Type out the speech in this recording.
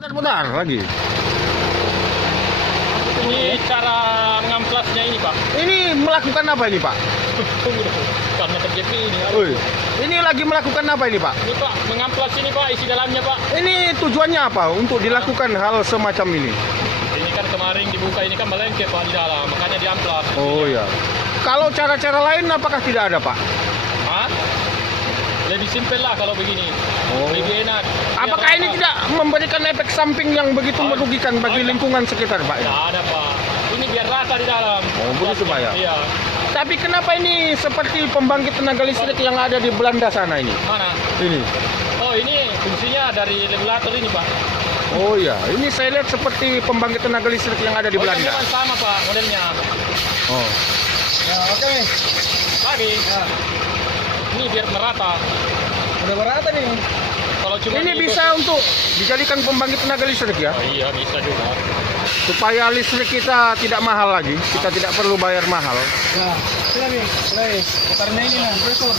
Bentar lagi. Ini cara ngamplasnya ini, Pak. Ini melakukan apa ini, Pak? Tunggu dulu. Karena terjepit ini. Woi, ini lagi melakukan apa ini, Pak? Ini, Pak, mengamplas ini, Pak, isi dalamnya, Pak. Ini tujuannya apa untuk dilakukan hal semacam ini? Ini kan kemarin dibuka ini kan melengket, Pak, di dalam. Makanya diamplas. Oh ya. Kalau cara-cara lain apakah tidak ada, Pak? Hah? Lebih simpel lah kalau begini. Oh. Lebih enak. Apakah ini tidak memberikan efek samping yang begitu merugikan bagi lingkungan sekitar, Pak? Tidak ada, Pak. Ini biar rata di dalam. Oh, begitu, Pak, ya? Iya. Tapi kenapa ini seperti pembangkit tenaga listrik yang ada di Belanda sana ini? Mana? Ini. Oh, ini fungsinya dari regulator ini, Pak. Oh ya, ini saya lihat seperti pembangkit tenaga listrik yang ada di Oh, Belanda. memang sama, Pak, modelnya. Oh. Ya, oke. Lagi. Ya, Ini biar merata. udah merata nih. Kalau cuma Ini bisa untuk dijadikan pembangkit tenaga listrik ya, Oh, iya, bisa juga. supaya listrik kita tidak mahal lagi, kita tidak perlu bayar mahal. Nah, ini nih, mulai. Putarnya ini lah, pressure.